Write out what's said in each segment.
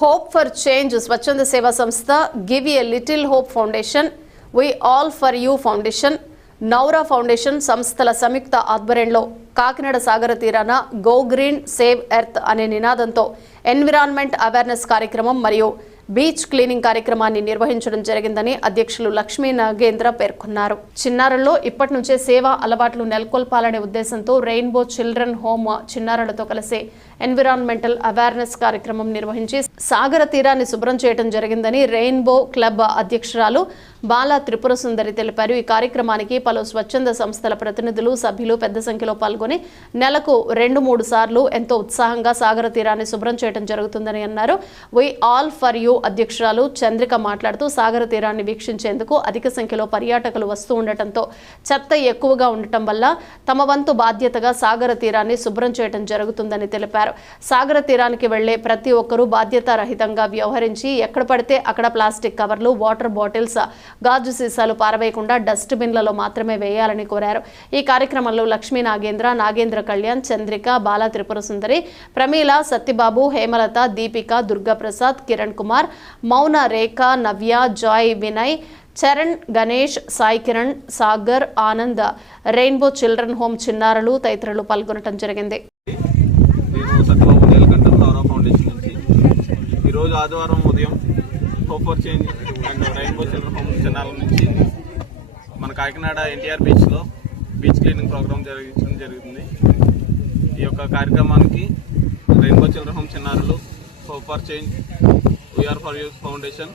Hope for Change స్వచ్ఛంద సేవా సంస్థ, give a little hope foundation, we all for you foundation, Naura foundation సంస్థల సంయుక్త ఆధ్వర్యంలో కాకినాడ సాగర తీరాన గో గ్రీన్ సేవ్ ఎర్త్ అనే నినాదంతో ఎన్విరాన్మెంట్ అవేర్నెస్ కార్యక్రమం మరియు బీచ్ క్లీనింగ్ కార్యక్రమాన్ని నిర్వహించడం జరిగిందని అధ్యక్షులు లక్ష్మీ నాగేంద్ర పేర్కొన్నారు. చిన్నారుల్లో ఇప్పటి నుంచే సేవా అలవాట్లు నెలకొల్పాలనే ఉద్దేశంతో రెయిన్బో చిల్డ్రన్ హోమ్ చిన్నారులతో కలిసి ఎన్విరాన్మెంటల్ అవేర్నెస్ కార్యక్రమం నిర్వహించి సాగర తీరాన్ని శుభ్రం చేయడం జరిగిందని రెయిన్బో క్లబ్ అధ్యక్షురాలు బాలా త్రిపుర సుందరి తెలిపారు. ఈ కార్యక్రమానికి పలు స్వచ్ఛంద సంస్థల ప్రతినిధులు, సభ్యులు పెద్ద సంఖ్యలో పాల్గొని నెలకు 2-3 సార్లు ఎంతో ఉత్సాహంగా సాగర తీరాన్ని శుభ్రం చేయడం జరుగుతుందని అన్నారు. వి ఆల్ ఫర్ యూ అధ్యక్షురాలు చంద్రిక మాట్లాడుతూ సాగర తీరాన్ని వీక్షించేందుకు అధిక సంఖ్యలో పర్యాటకులు వస్తూ ఉండటంతో చెత్త ఎక్కువగా ఉండటం వల్ల తమ వంతు బాధ్యతగా సాగర తీరాన్ని శుభ్రం చేయడం జరుగుతుందని తెలిపారు. సాగర తీరానికి వెళ్లే ప్రతి ఒక్కరూ బాధ్యతారహితంగా వ్యవహరించి ఎక్కడ పడితే అక్కడ ప్లాస్టిక్ కవర్లు, వాటర్ బాటిల్స్, గాజు సీసాలు పారవేయకుండా డస్ట్ బిన్లలో మాత్రమే వేయాలని కోరారు. ఈ కార్యక్రమంలో Lakshmi Nagendra, Nagendra Kalyan, Chandrika, Bala Tripura Sundari, Pramila, Satyababu, Hemalatha, Deepika, Durgaprasad, Kiran Kumar, Mouna, Rekha, Navya, Joy, Vinay, Charan, Ganesh, Sai Kiran, Sagar, Anand, Rainbow children home చిన్నారులు తదితరులు పాల్గొనడం జరిగింది. ఈరోజు ఆదివారం ఉదయం Hope for Change and Rainbow children Home చిన్నారుల నుంచి మన కాకినాడ ఎన్టీఆర్ బీచ్లో బీచ్ క్లీనింగ్ ప్రోగ్రామ్ జరిగించడం జరుగుతుంది. ఈ యొక్క కార్యక్రమానికి రెయిన్బో చిల్డ్రన్ హోమ్ చిన్నారులు, hope for change, we are for you foundation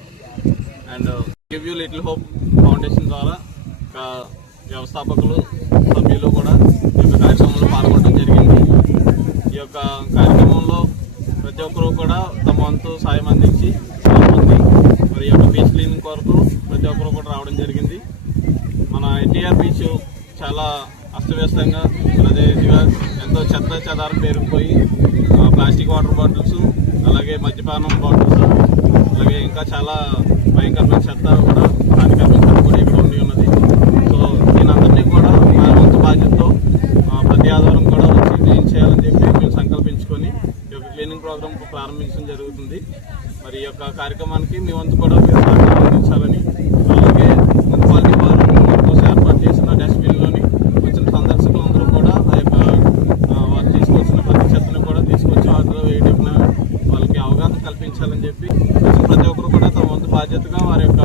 and give you little hope foundation ద్వారా వ్యవస్థాపకులు, సభ్యులు కూడా ఈ యొక్క కార్యక్రమంలో పాల్గొనడం జరిగింది. ఈ యొక్క కార్యక్రమంలో ప్రతి ఒక్కరూ కూడా తమ వంతు సాయం అందించి మరి యొక్క బీచ్ క్లీనింగ్ కొరకు ప్రతి ఒక్కరూ కూడా రావడం జరిగింది. మన ఎన్టీఆర్ బీచ్ చాలా అస్తవ్యస్తంగా, అదే ఎంతో చెత్త చెదారం పేరుకుపోయి ప్లాస్టిక్ వాటర్ బాటిల్స్, అలాగే మద్యపానం బాటిల్స్, అలాగే ఇంకా చాలా భయంకరమైన చెత్త కూడా హానికరమైన చెత్త కూడా ఇక్కడ ఉండి ఉన్నది. సో దీనందరినీ కూడా మా వంతు బాధ్యతతో ప్రతి ఆధారం కూడా వచ్చి క్లీన్ చేయాలని చెప్పి మేము సంకల్పించుకొని ఈ యొక్క క్లీనింగ్ ప్రోగ్రామ్ ప్రారంభించడం జరుగుతుంది. మరి ఈ యొక్క కార్యక్రమానికి మీ వంతు కూడా మీరు సహకారం అందించాలని, అలాగే మున్సిపాలిటీ వారు కోసం ఏర్పాటు చేసిన డస్ట్బిన్లోని వచ్చిన సందర్శకులందరూ కూడా ఆ యొక్క వారు తీసుకొచ్చిన ప్రతి చెత్తను కూడా తీసుకొచ్చి వాటిలో వేయడం వాళ్ళకి అవగాహన కల్పించాలని చెప్పి ప్రతి ఒక్కరు కూడా తమ వంతు బాధ్యతగా వారి యొక్క